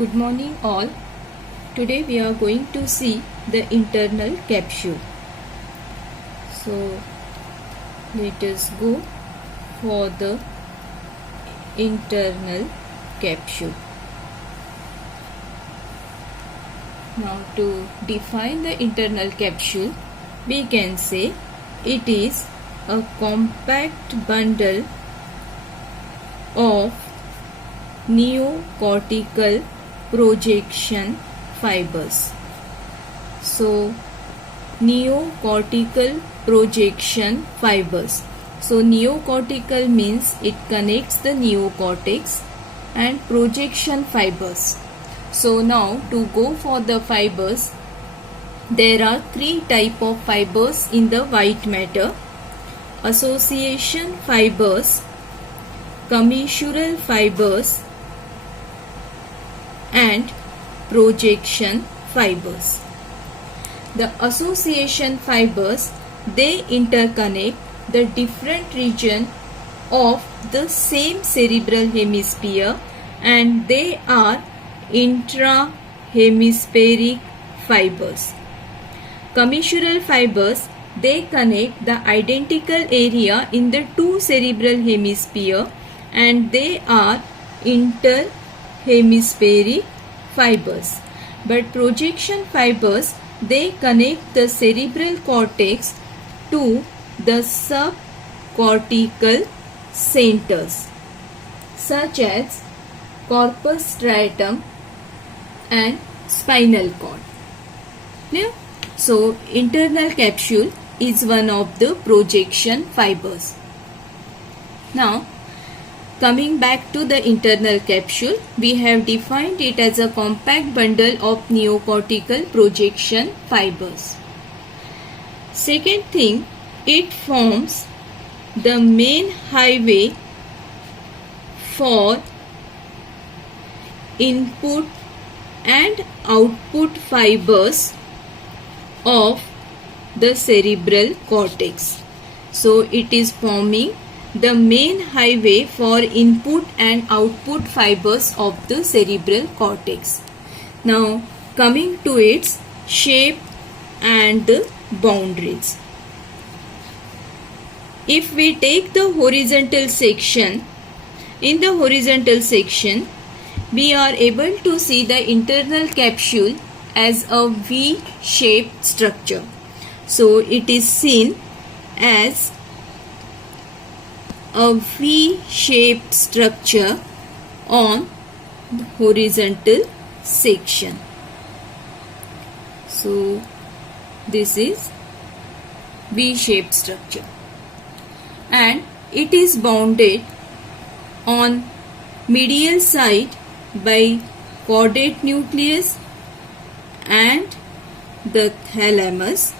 Good morning all. Today we are going to see the internal capsule. So let us go for the internal capsule. Now to define the internal capsule, we can say it is a compact bundle of neocortical projection fibers. So neocortical projection fibers. So neocortical means it connects the neocortex, and projection fibers. So now to go for the fibers, there are three type of fibers in the white matter: association fibers, commissural fibers, and projection fibers. The association fibers, they interconnect the different region of the same cerebral hemisphere, and they are intrahemispheric fibers. Commissural fibers, they connect the identical area in the two cerebral hemisphere, and they are interhemispheric fibers. But projection fibers, they connect the cerebral cortex to the subcortical centers such as corpus striatum and spinal cord. Clear? So internal capsule is one of the projection fibers. Now coming back to the internal capsule, we have defined it as a compact bundle of neocortical projection fibers. Second thing, it forms the main highway for input and output fibers of the cerebral cortex. So it is forming the main highway for input and output fibers of the cerebral cortex. Now coming to its shape and the boundaries. If we take the horizontal section, in the horizontal section we are able to see the internal capsule as a V-shaped structure. So it is seen as a V-shaped structure on the horizontal section. So this is V-shaped structure, and it is bounded on medial side by caudate nucleus and the thalamus.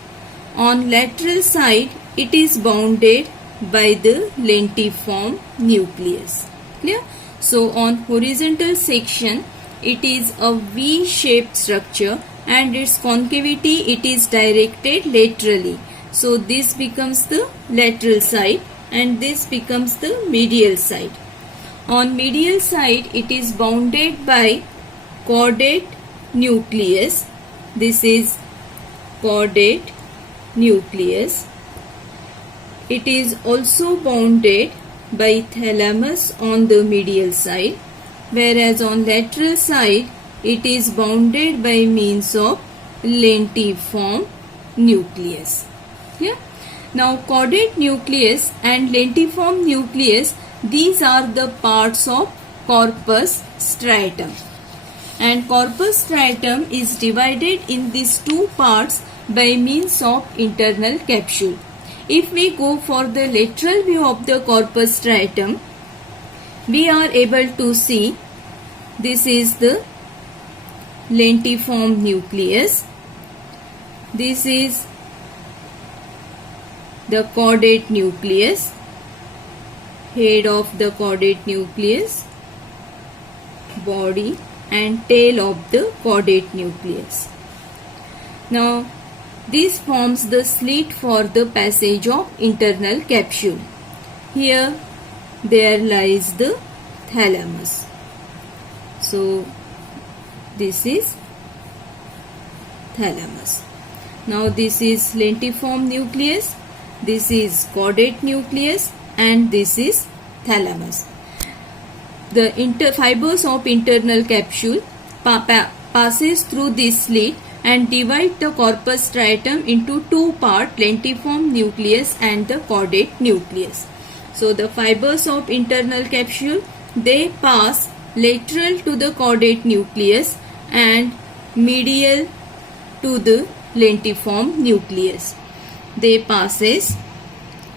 On lateral side it is bounded by the lentiform nucleus. Clear? So on horizontal section it is a V-shaped structure, and its concavity, it is directed laterally. So this becomes the lateral side and this becomes the medial side. On medial side it is bounded by caudate nucleus. This is caudate nucleus. It is also bounded by thalamus on the medial side, whereas on lateral side it is bounded by means of lentiform nucleus. Yeah? Now caudate nucleus and lentiform nucleus, these are the parts of corpus striatum, and corpus striatum is divided in these two parts by means of internal capsule. If we go for the lateral view of the corpus striatum, we are able to see this is the lentiform nucleus, this is the caudate nucleus, head of the caudate nucleus, body and tail of the caudate nucleus. Now this forms the slit for the passage of internal capsule. Here there lies the thalamus. So this is thalamus. Now this is lentiform nucleus, this is caudate nucleus, and this is thalamus. The fibers of internal capsule passes through this slit and divide the corpus striatum into two parts, lentiform nucleus and the caudate nucleus. So the fibers of internal capsule, they pass lateral to the caudate nucleus and medial to the lentiform nucleus. They passes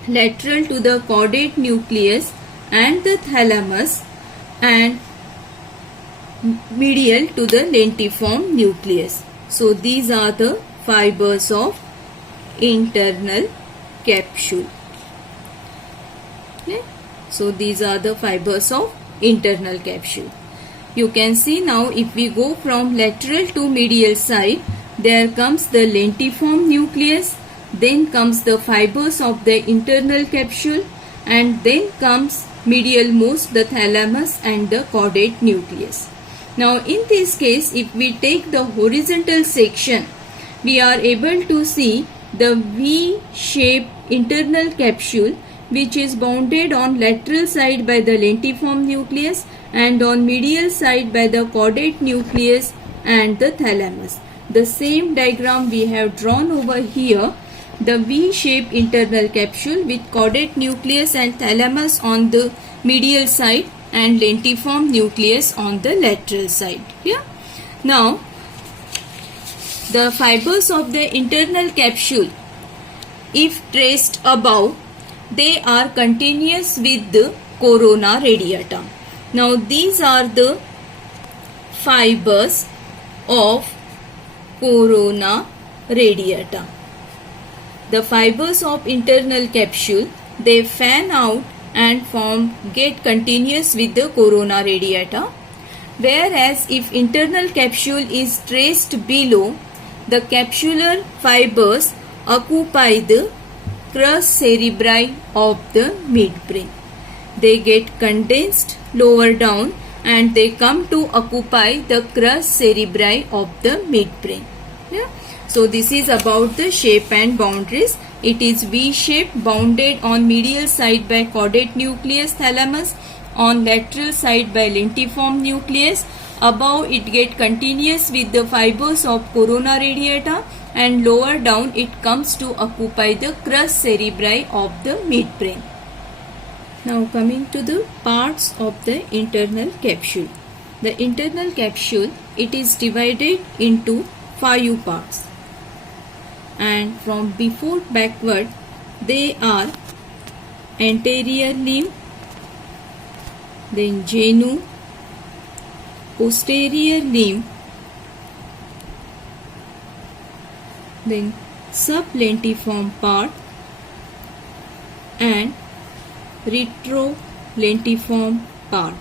lateral to the caudate nucleus and the thalamus and medial to the lentiform nucleus. So these are the fibers of internal capsule. Okay? So these are the fibers of internal capsule. You can see now, if we go from lateral to medial side, there comes the lentiform nucleus, then comes the fibers of the internal capsule, and then comes medial most the thalamus and the caudate nucleus. Now in this case, if we take the horizontal section, we are able to see the V-shaped internal capsule, which is bounded on lateral side by the lentiform nucleus and on medial side by the caudate nucleus and the thalamus. The same diagram we have drawn over here, the V-shaped internal capsule with caudate nucleus and thalamus on the medial side and lentiform nucleus on the lateral side. Yeah. Now, the fibers of the internal capsule, if traced above, they are continuous with the corona radiata. Now, these are the fibers of corona radiata. The fibers of internal capsule, they fan out and get continuous with the corona radiata, whereas if internal capsule is traced below, the capsular fibers occupy the crus cerebri of the midbrain. They get condensed lower down and they come to occupy the crus cerebri of the midbrain. Yeah? So this is about the shape and boundaries. It is V-shaped, bounded on medial side by caudate nucleus thalamus, on lateral side by lentiform nucleus. Above it get continuous with the fibers of corona radiata, and lower down it comes to occupy the crus cerebri of the midbrain. Now coming to the parts of the internal capsule. The internal capsule, it is divided into 5 parts. And from before backward, they are anterior limb, then genu, posterior limb, then sublentiform part and retrolentiform part.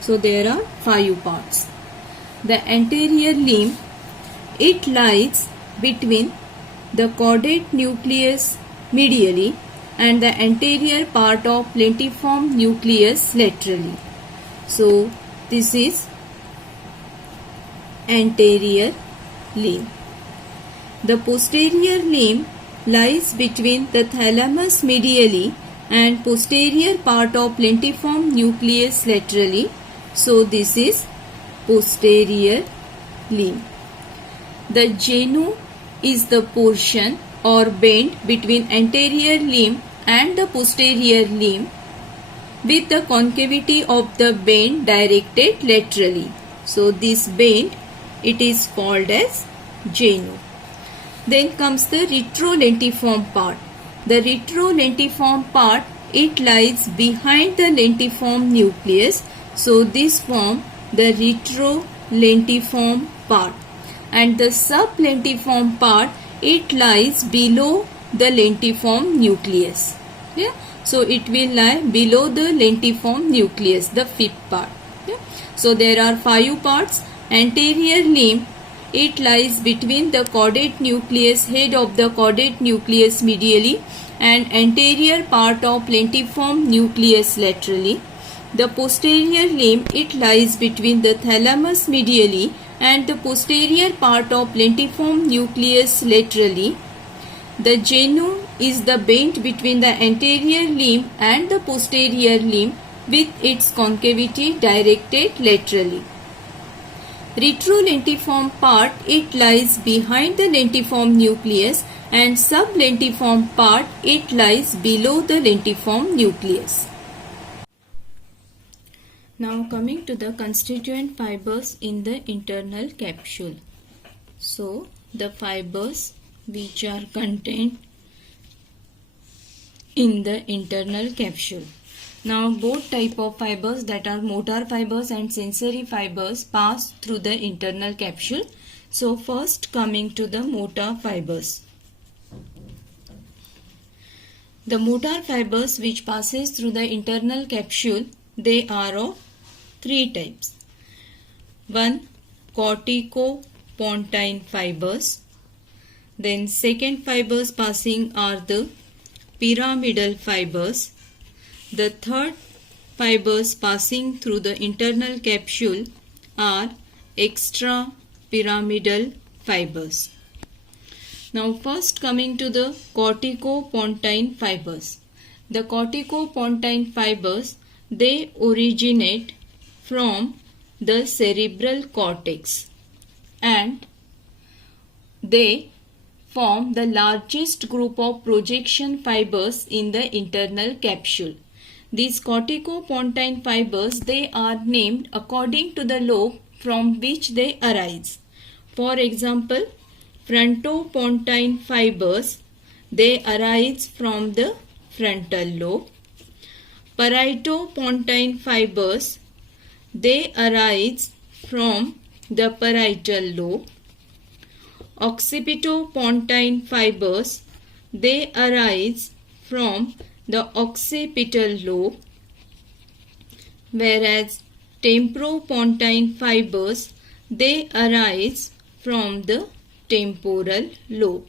So there are 5 parts. The anterior limb, it lies between the caudate nucleus medially and the anterior part of lentiform nucleus laterally. So this is anterior limb. The posterior limb lies between the thalamus medially and posterior part of lentiform nucleus laterally. So this is posterior limb. The genu is the portion or bend between anterior limb and the posterior limb with the concavity of the bend directed laterally. So this bend, it is called as genu. Then comes the retrolentiform part. The retrolentiform part, it lies behind the lentiform nucleus. So this form the retrolentiform part. And the sublentiform part, it lies below the lentiform nucleus. Yeah? So it will lie below the lentiform nucleus, the 5th part. Yeah? So there are 5 parts. Anterior limb, it lies between the caudate nucleus, head of the caudate nucleus medially, and anterior part of lentiform nucleus laterally. the posterior limb, it lies between the thalamus medially and the posterior part of lentiform nucleus laterally. The genu is the bend between the anterior limb and the posterior limb with its concavity directed laterally. Retrolentiform part, it lies behind the lentiform nucleus, and sublentiform part, it lies below the lentiform nucleus. Now coming to the constituent fibers in the internal capsule. So the fibers which are contained in the internal capsule. Now both type of fibers, that are motor fibers and sensory fibers, pass through the internal capsule. So first coming to the motor fibers. The motor fibers which passes through the internal capsule, they are of three types. One, corticopontine fibers. Then second fibers passing are the pyramidal fibers. The third fibers passing through the internal capsule are extrapyramidal fibers. Now first coming to the corticopontine fibers. The corticopontine fibers, they originate from the cerebral cortex and they form the largest group of projection fibers in the internal capsule. These corticopontine fibers, they are named according to the lobe from which they arise. For example, frontopontine fibers, they arise from the frontal lobe. Parietopontine fibers, they arise from the parietal lobe. Occipitopontine fibers, they arise from the occipital lobe, whereas temporopontine fibers, they arise from the temporal lobe.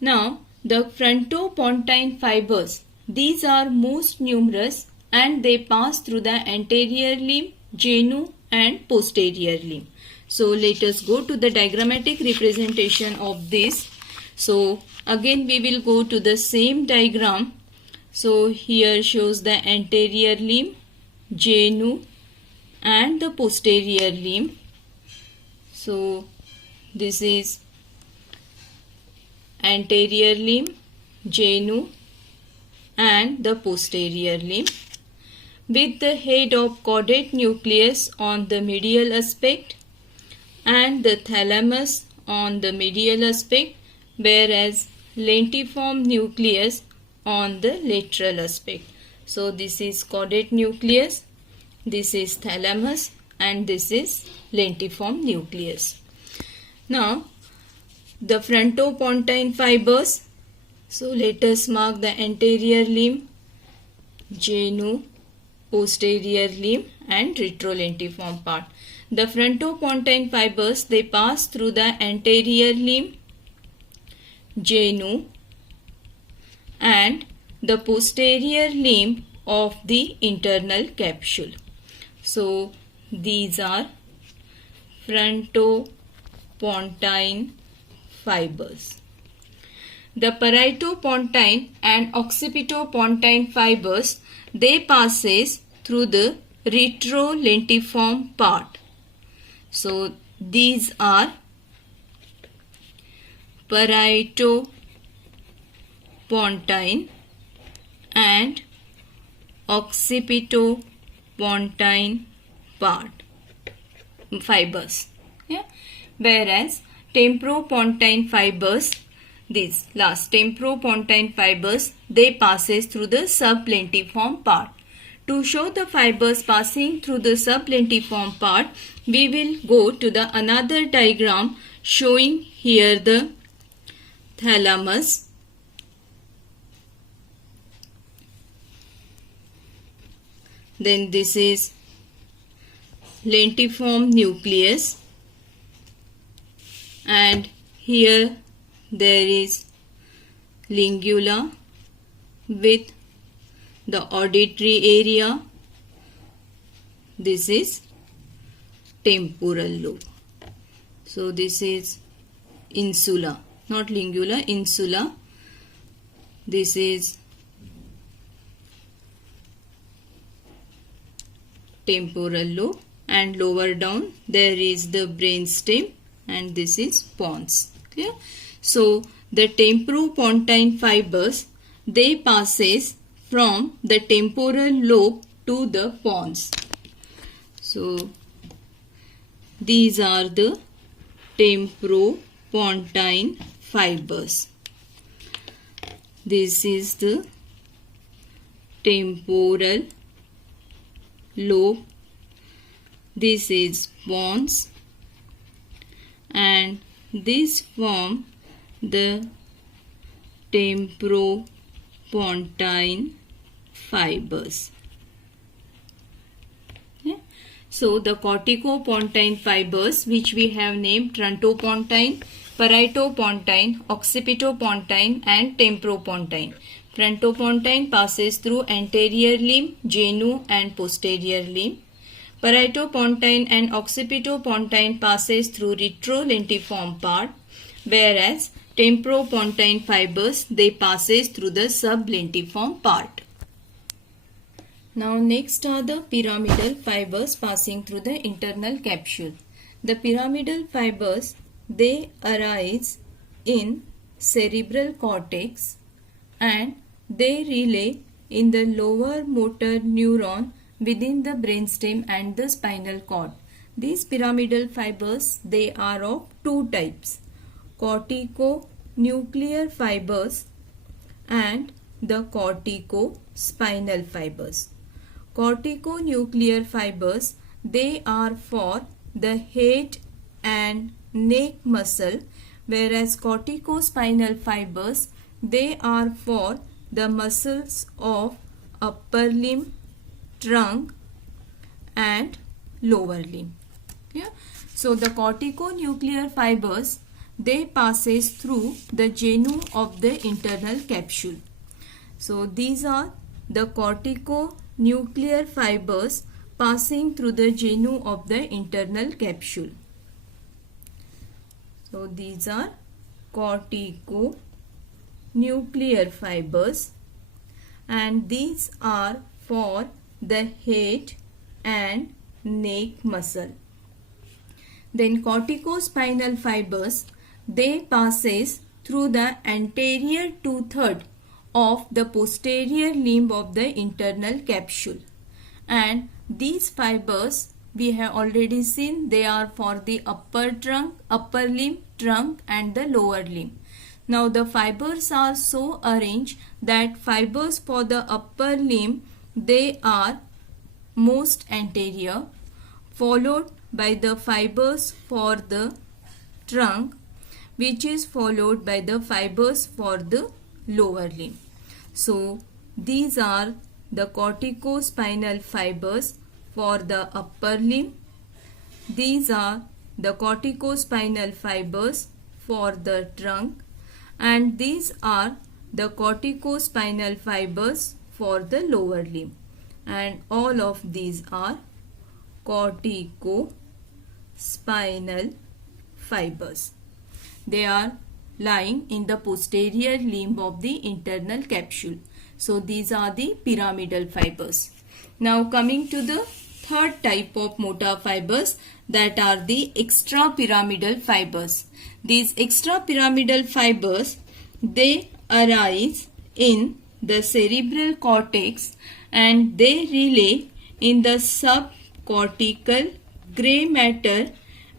Now the frontopontine fibers, these are most numerous and they pass through the anterior limb, genu and posterior limb. So let us go to the diagrammatic representation of this. So again we will go to the same diagram. So here shows the anterior limb, genu and the posterior limb. So this is anterior limb, genu and the posterior limb, with the head of caudate nucleus on the medial aspect and the thalamus on the medial aspect, whereas lentiform nucleus on the lateral aspect. So this is caudate nucleus, this is thalamus and this is lentiform nucleus. Now the frontopontine fibers, so let us mark the anterior limb, genu, posterior limb and retrolentiform part. The frontopontine fibers, they pass through the anterior limb, genu and the posterior limb of the internal capsule. So these are frontopontine fibers. The parietopontine and occipitopontine fibers, they passes through the retrolentiform part. So these are parietopontine and occipitopontine fibers. Yeah? Whereas temporopontine fibers, these last temporopontine fibers, they passes through the sublentiform part. To show the fibers passing through the sublentiform part, we will go to the another diagram showing here the thalamus. Then this is lentiform nucleus and here there is lingula with the auditory area this is temporal lobe. So this is insula, not lingula, insula. This is temporal lobe, and lower down there is the brainstem, and this is pons. Clear? So the temporopontine fibers, they passes from the temporal lobe to the pons. So these are the temporopontine fibers. This is the temporal lobe, this is pons, and this form the temporopontine fibers. Okay. So the corticopontine fibers, which we have named frontopontine, paritopontine, occipitopontine and temporopontine. Frontopontine passes through anterior limb, genu and posterior limb. Paritopontine and occipitopontine passes through retrolentiform part, whereas temporopontine fibers, they passes through the sublentiform part. Now next are the pyramidal fibers passing through the internal capsule. The pyramidal fibers, they arise in cerebral cortex and they relay in the lower motor neuron within the brainstem and the spinal cord. These pyramidal fibers, they are of two types: corticonuclear fibers and the corticospinal fibers. Corticonuclear fibers, they are for the head and neck muscle, whereas corticospinal fibers, they are for the muscles of upper limb, trunk and lower limb. Yeah? So the corticonuclear fibers, they passes through the genu of the internal capsule. So these are the corticonuclear fibers passing through the genu of the internal capsule. So these are corticonuclear fibers, and these are for the head and neck muscle. Then corticospinal fibers, they passes through the anterior 2/3 of the posterior limb of the internal capsule, and these fibers we have already seen, they are for the upper trunk, upper limb, trunk and the lower limb. Now the fibers are so arranged that fibers for the upper limb, they are most anterior, followed by the fibers for the trunk, which is followed by the fibers for the lower limb. So these are the corticospinal fibers for the upper limb. These are the corticospinal fibers for the trunk, and these are the corticospinal fibers for the lower limb, and all of these are corticospinal fibers. They are lying in the posterior limb of the internal capsule. So these are the pyramidal fibers. Now coming to the third type of motor fibers, that are the extrapyramidal fibers. These extrapyramidal fibers, they arise in the cerebral cortex and they relay in the subcortical gray matter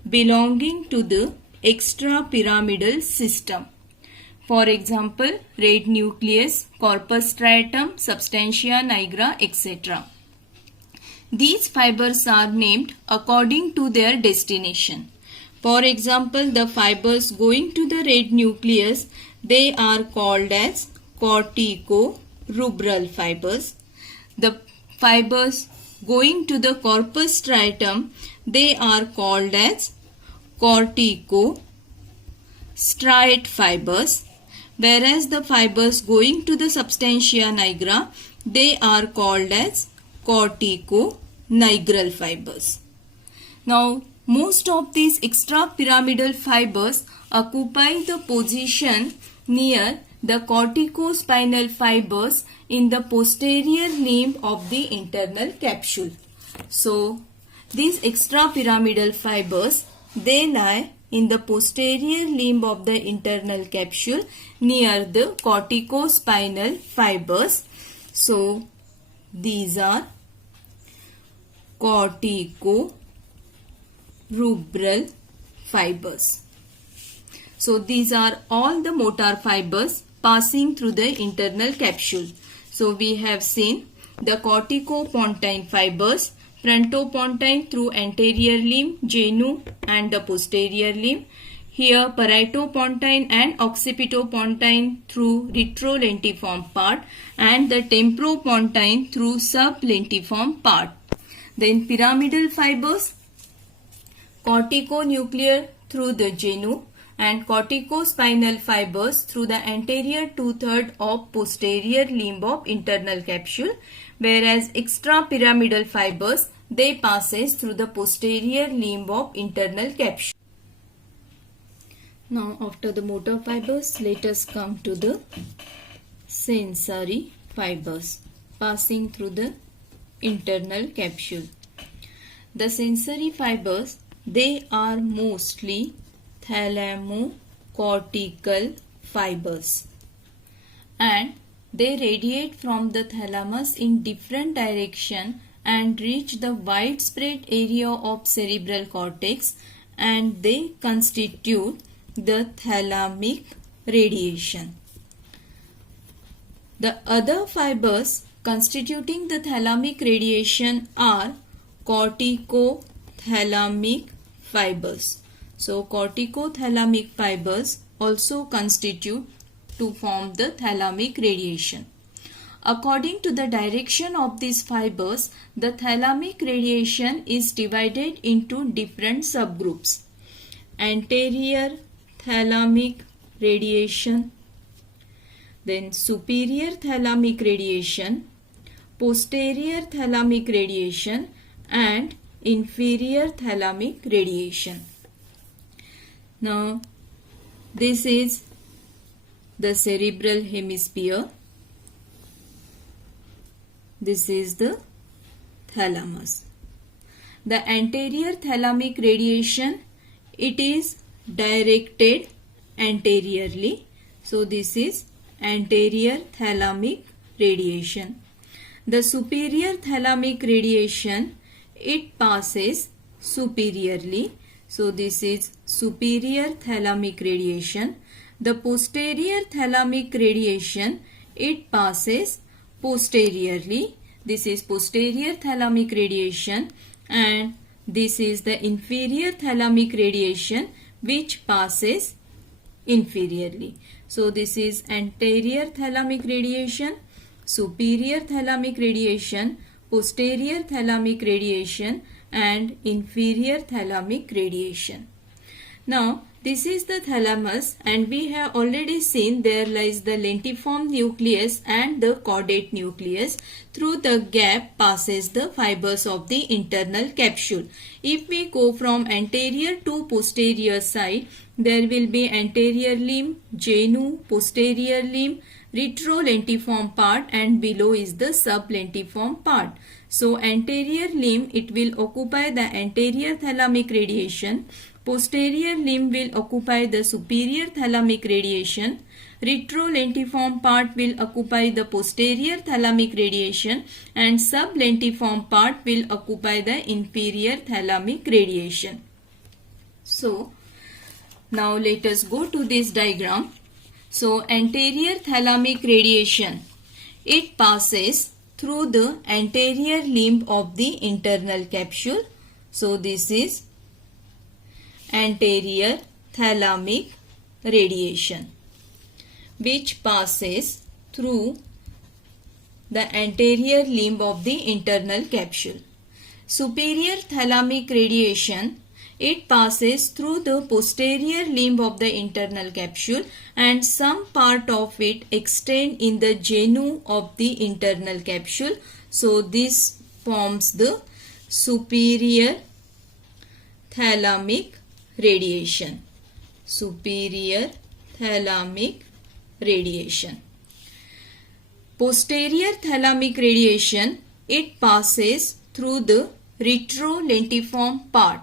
belonging to the extrapyramidal system. For example, red nucleus, corpus striatum, substantia nigra, etc. These fibers are named according to their destination. For example, the fibers going to the red nucleus, they are called as corticorubral fibers. The fibers going to the corpus striatum, they are called as corticostriate fibers, whereas the fibers going to the substantia nigra, they are called as corticorubral nigral fibers. Now, most of these extrapyramidal fibers occupy the position near the corticospinal fibers in the posterior limb of the internal capsule. So, these extrapyramidal fibers, they lie in the posterior limb of the internal capsule near the corticospinal fibers. So, these are corticorubral fibers. So, these are all the motor fibers passing through the internal capsule. So, we have seen the corticopontine fibers, frontopontine through anterior limb, genu and the posterior limb. Here paritopontine and occipitopontine through retrolentiform part and the temporopontine through sublentiform part. Then pyramidal fibers, corticonuclear through the genu and corticospinal fibers through the anterior 2/3 of posterior limb of internal capsule, whereas extrapyramidal fibers, they passes through the posterior limb of internal capsule. Now, after the motor fibers, let us come to the sensory fibers passing through the internal capsule. The sensory fibers, they are mostly thalamocortical fibers and they radiate from the thalamus in different direction and reach the widespread area of cerebral cortex, and they constitute the thalamic radiation. The other fibers constituting the thalamic radiation are corticothalamic fibers. So, corticothalamic fibers also constitute to form the thalamic radiation. According to the direction of these fibers, the thalamic radiation is divided into different subgroups. Anterior thalamic radiation, then superior thalamic radiation, posterior thalamic radiation and inferior thalamic radiation. Now, this is the cerebral hemisphere. This is the thalamus. The anterior thalamic radiation, it is directed anteriorly. So, this is anterior thalamic radiation. The superior thalamic radiation, it passes superiorly. So, this is superior thalamic radiation. The posterior thalamic radiation, it passes posteriorly. This is posterior thalamic radiation, and this is the inferior thalamic radiation which passes inferiorly. So, this is anterior thalamic radiation, superior thalamic radiation, posterior thalamic radiation and inferior thalamic radiation. Now, this is the thalamus, and we have already seen there lies the lentiform nucleus and the caudate nucleus. Through the gap passes the fibers of the internal capsule. If we go from anterior to posterior side, there will be anterior limb, genu, posterior limb, retrolentiform part, and below is the sublentiform part. So, anterior limb, it will occupy the anterior thalamic radiation. Posterior limb will occupy the superior thalamic radiation. Retrolentiform part will occupy the posterior thalamic radiation, and sublentiform part will occupy the inferior thalamic radiation. So, now let us go to this diagram. So, anterior thalamic radiation, it passes through the anterior limb of the internal capsule. So, this is anterior thalamic radiation, which passes through the anterior limb of the internal capsule. Superior thalamic radiation, it passes through the posterior limb of the internal capsule, and some part of it extend in the genu of the internal capsule. So, this forms the superior thalamic radiation. Superior thalamic radiation. Posterior thalamic radiation, it passes through the retrolentiform part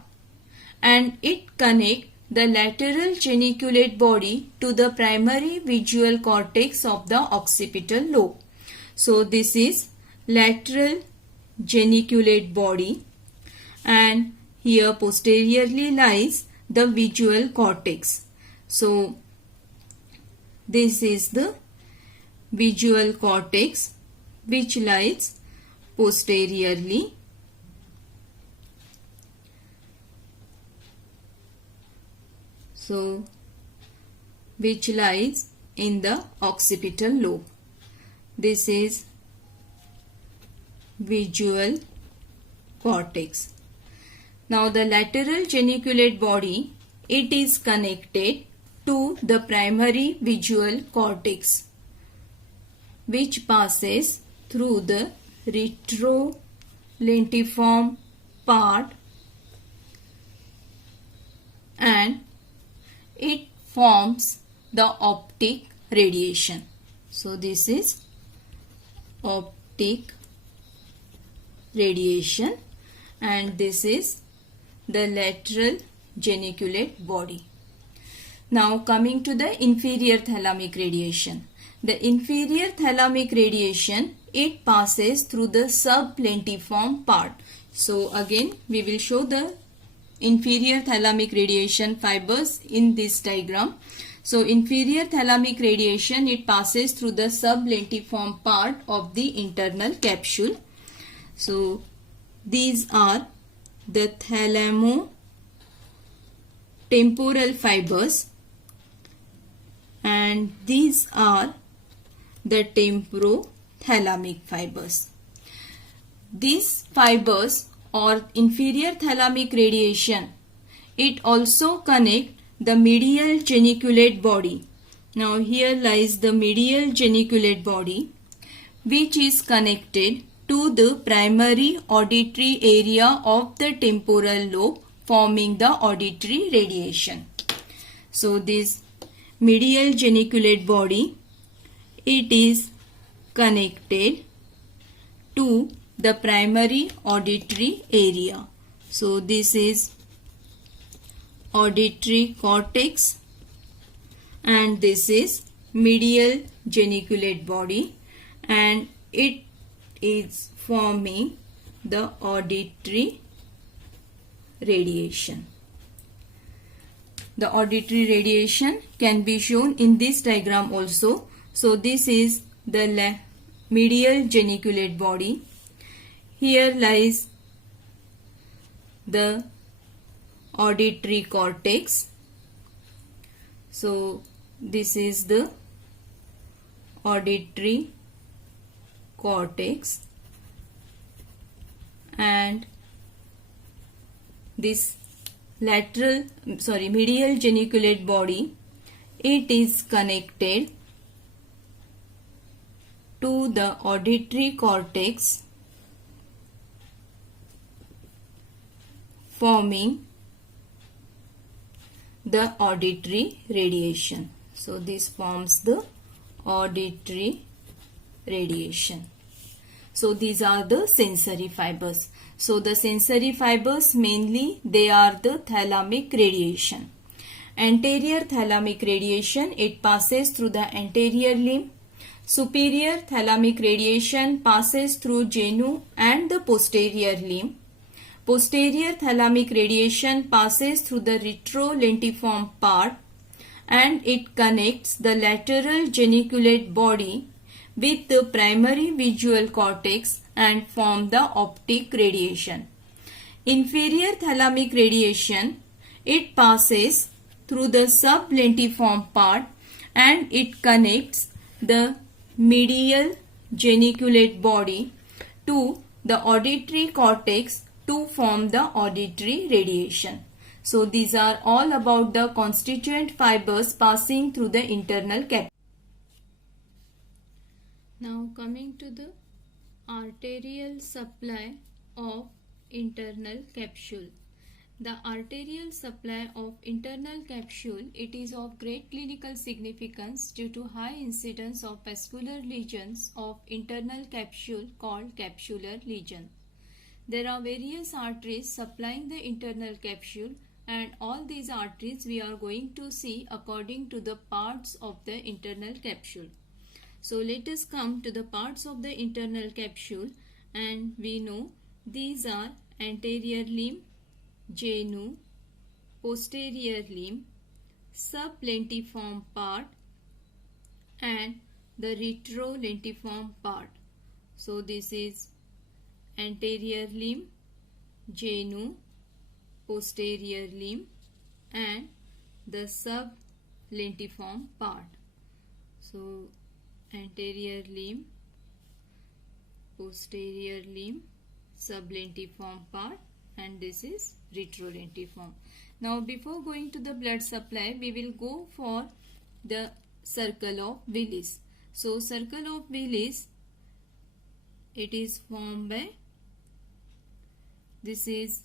and it connects the lateral geniculate body to the primary visual cortex of the occipital lobe. So this is lateral geniculate body and here posteriorly lies the visual cortex. So this is the visual cortex which lies posteriorly. So which lies in the occipital lobe. This is visual cortex. Now the lateral geniculate body, it is connected to the primary visual cortex which passes through the retrolentiform part and it forms the optic radiation. So this is optic radiation and this is the lateral geniculate body. Now coming to the inferior thalamic radiation. The inferior thalamic radiation, it passes through the sublentiform part. So again we will show the inferior thalamic radiation fibers in this diagram. So inferior thalamic radiation, it passes through the sublentiform part of the internal capsule. So these are the thalamotemporal fibers and these are the temporothalamic fibers. These fibers or inferior thalamic radiation, it also connects the medial geniculate body. Now here lies the medial geniculate body which is connected to the primary auditory area of the temporal lobe, forming the auditory radiation. So this medial geniculate body, it is connected to the primary auditory area. So this is auditory cortex and this is medial geniculate body and it is forming the auditory radiation. The auditory radiation can be shown in this diagram also. So this is the medial geniculate body. Here lies the auditory cortex. So this is the auditory cortex and this medial geniculate body, it is connected to the auditory cortex, forming the auditory radiation. So this forms the auditory radiation. So these are the sensory fibers. So the sensory fibers mainly, they are the thalamic radiation. Anterior thalamic radiation, it passes through the anterior limb. Superior thalamic radiation passes through genu and the posterior limb. Posterior thalamic radiation passes through the retrolentiform part and it connects the lateral geniculate body with the primary visual cortex and form the optic radiation. Inferior thalamic radiation, it passes through the sublentiform part and it connects the medial geniculate body to the auditory cortex to form the auditory radiation. So these are all about the constituent fibers passing through the internal capsule. Now coming to the arterial supply of internal capsule. The arterial supply of internal capsule, it is of great clinical significance due to high incidence of vascular lesions of internal capsule called capsular lesion. There are various arteries supplying the internal capsule, and all these arteries we are going to see according to the parts of the internal capsule. So let us come to the parts of the internal capsule, and we know these are anterior limb, genu, posterior limb, sublentiform part and the retrolentiform part. So this is anterior limb, genu, posterior limb and the sublentiform part. So anterior limb, posterior limb, sublentiform part, and this is retrolentiform. Now before going to the blood supply, we will go for the circle of Willis. So circle of Willis, it is formed by, this is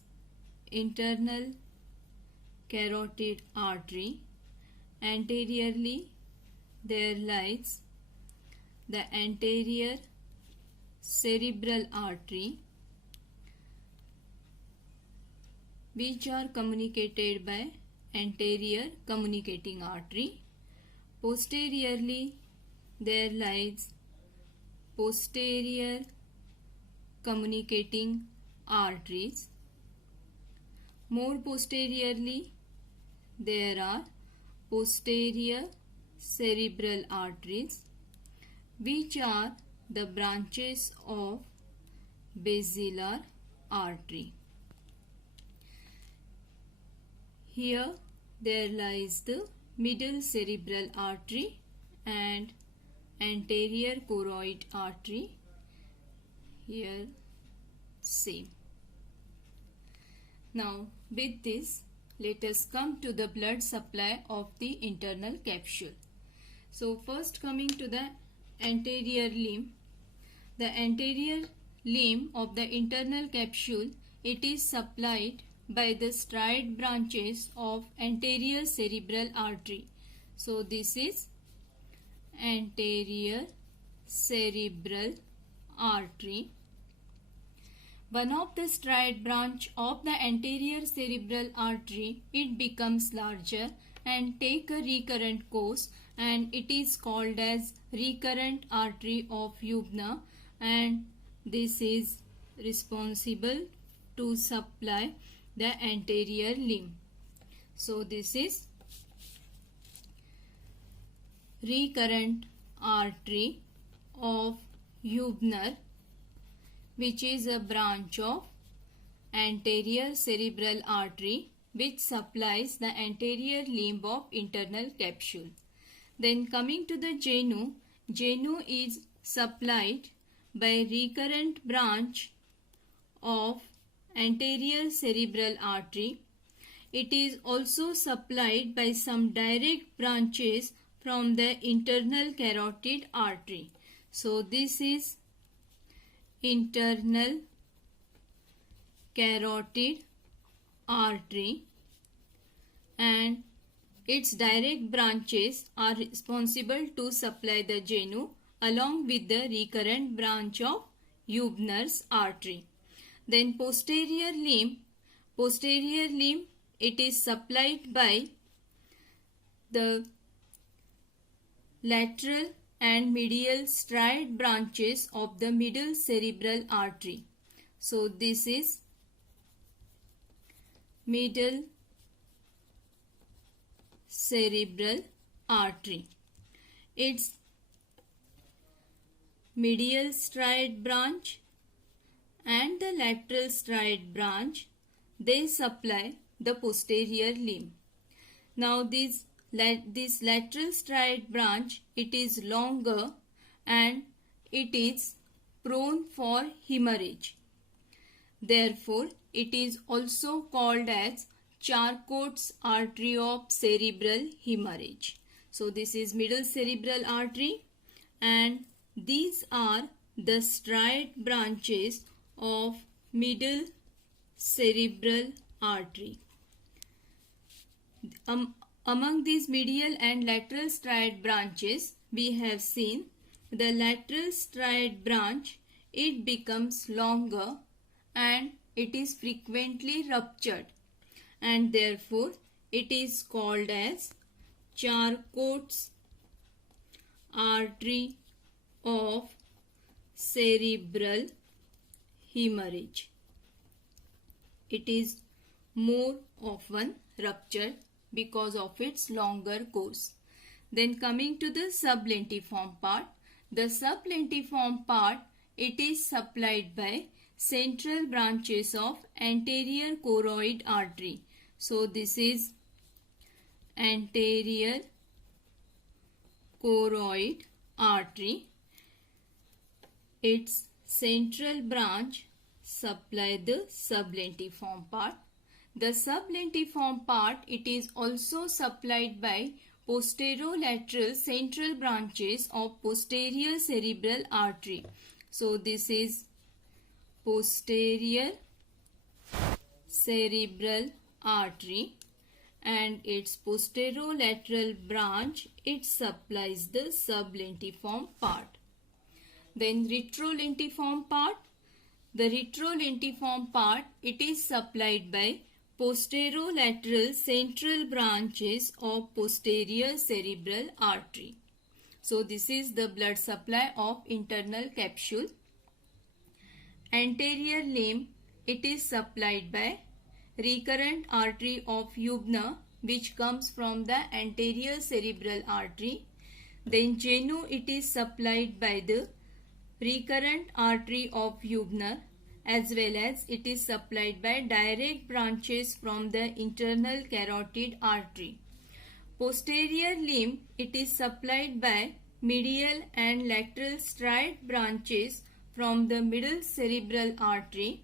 internal carotid artery. Anteriorly there lies the anterior cerebral artery, which are communicated by anterior communicating artery. Posteriorly there lies posterior communicating arteries. More posteriorly there are posterior cerebral arteries, which are the branches of basilar artery. Here there lies the middle cerebral artery and anterior choroid artery. Here same. Now with this, let us come to the blood supply of the internal capsule. So first coming to the anterior limb. The anterior limb of the internal capsule, it is supplied by the striate branches of anterior cerebral artery. So this is anterior cerebral artery. One of the striate branch of the anterior cerebral artery, it becomes larger and take a recurrent course, and it is called as recurrent artery of Eubner, and this is responsible to supply the anterior limb. So this is recurrent artery of Eubner, which is a branch of anterior cerebral artery which supplies the anterior limb of internal capsule. Then coming to the genu, genu is supplied by recurrent branch of anterior cerebral artery. It is also supplied by some direct branches from the internal carotid artery. So this is internal carotid artery, and its direct branches are responsible to supply the genu along with the recurrent branch of Eubner's artery. Then posterior limb, it is supplied by the lateral and medial striate branches of the middle cerebral artery. So this is middle cerebral artery. Its medial striate branch and the lateral striate branch, they supply the posterior limb. Now this lateral striate branch, it is longer and it is prone for hemorrhage. Therefore, it is also called as Charcot's artery of cerebral hemorrhage. So this is middle cerebral artery, and these are the striate branches of middle cerebral artery. Among these medial and lateral striate branches, we have seen the lateral striate branch, it becomes longer and it is frequently ruptured, and therefore it is called as Charcot's artery of cerebral hemorrhage. It is more often ruptured because of its longer course. Then coming to the sublentiform part. The sublentiform part, it is supplied by central branches of anterior choroid artery. So this is anterior choroid artery. Its central branch supply the sublentiform part. The sublentiform part, it is also supplied by posterolateral central branches of posterior cerebral artery. So this is posterior cerebral artery, and its posterolateral branch, it supplies the sublentiform part. Then retrolentiform part. The retrolentiform part, it is supplied by posterolateral central branches of posterior cerebral artery. So this is the blood supply of internal capsule. Anterior limb, it is supplied by recurrent artery of Hubner, which comes from the anterior cerebral artery. Then genu, it is supplied by the recurrent artery of Hubner, as well as it is supplied by direct branches from the internal carotid artery. Posterior limb, it is supplied by medial and lateral striate branches from the middle cerebral artery.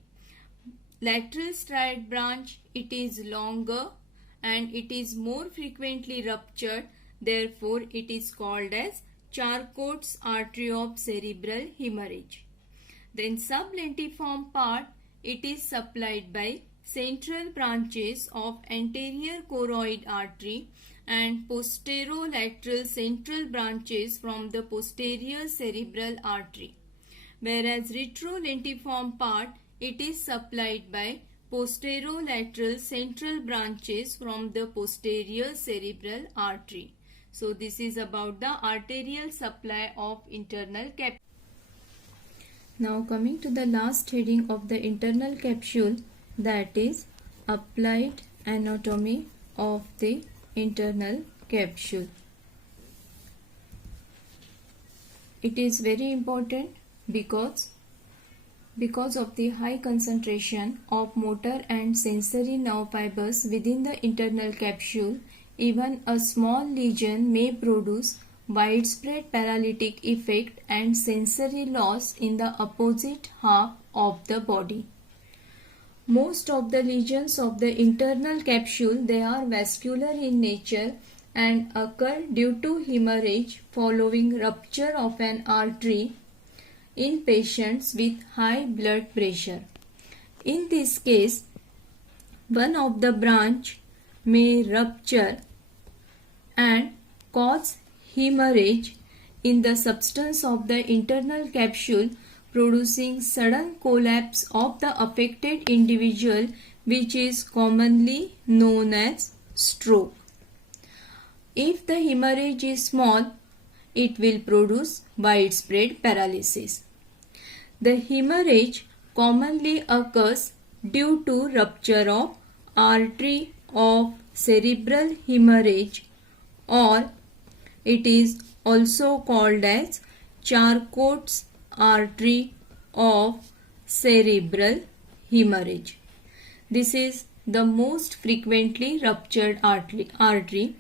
Lateral striate branch, it is longer and it is more frequently ruptured, therefore it is called as Charcot's artery of cerebral hemorrhage. Then sublentiform part, it is supplied by central branches of anterior choroid artery and posterolateral central branches from the posterior cerebral artery. Whereas retrolentiform part, it is supplied by posterolateral central branches from the posterior cerebral artery. So this is about the arterial supply of internal capsule. Now coming to the last heading of the internal capsule, that is applied anatomy of the internal capsule. It is very important because of the high concentration of motor and sensory nerve fibers within the internal capsule, even a small lesion may produce widespread paralytic effect and sensory loss in the opposite half of the body. Most of the lesions of the internal capsule, they are vascular in nature and occur due to hemorrhage following rupture of an artery in patients with high blood pressure. In this case, one of the branch may rupture and cause hemorrhage in the substance of the internal capsule, producing sudden collapse of the affected individual, which is commonly known as stroke. If the hemorrhage is small, it will produce widespread paralysis. The hemorrhage commonly occurs due to rupture of artery of cerebral hemorrhage, or it is also called as Charcot's artery of cerebral hemorrhage. This is the most frequently ruptured artery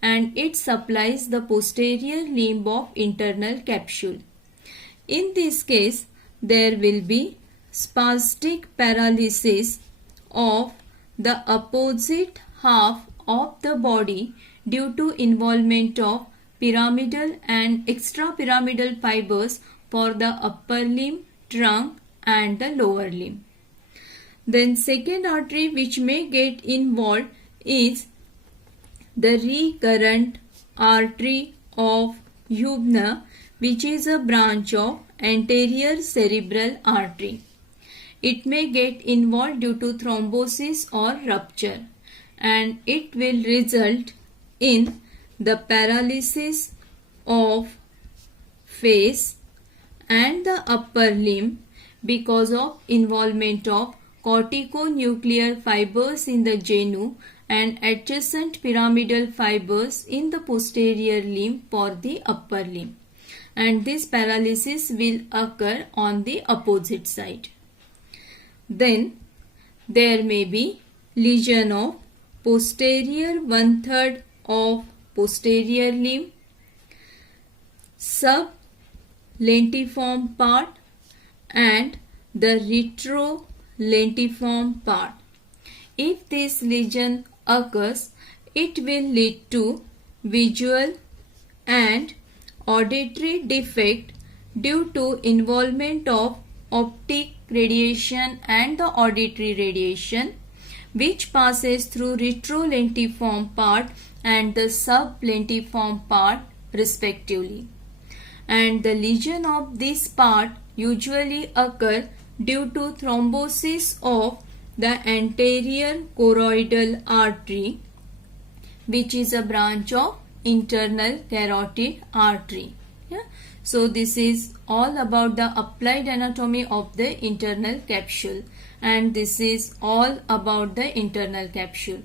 and it supplies the posterior limb of internal capsule. In this case, there will be spastic paralysis of the opposite half of the body due to involvement of pyramidal and extrapyramidal fibers for the upper limb, trunk and the lower limb. Then second artery which may get involved is the recurrent artery of Hübner, which is a branch of anterior cerebral artery. It may get involved due to thrombosis or rupture, and it will result in the paralysis of face and the upper limb because of involvement of corticonuclear fibers in the genu and adjacent pyramidal fibers in the posterior limb for the upper limb, and this paralysis will occur on the opposite side. Then there may be lesion of posterior 1/3 of posterior limb, sublentiform part and the retrolentiform part. If this lesion occurs, it will lead to visual and auditory defect due to involvement of optic radiation and the auditory radiation, which passes through retrolentiform part and the sublentiform part respectively. And the lesion of this part usually occur due to thrombosis of the anterior choroidal artery, which is a branch of internal carotid artery. So this is all about the applied anatomy of the internal capsule, and this is all about the internal capsule.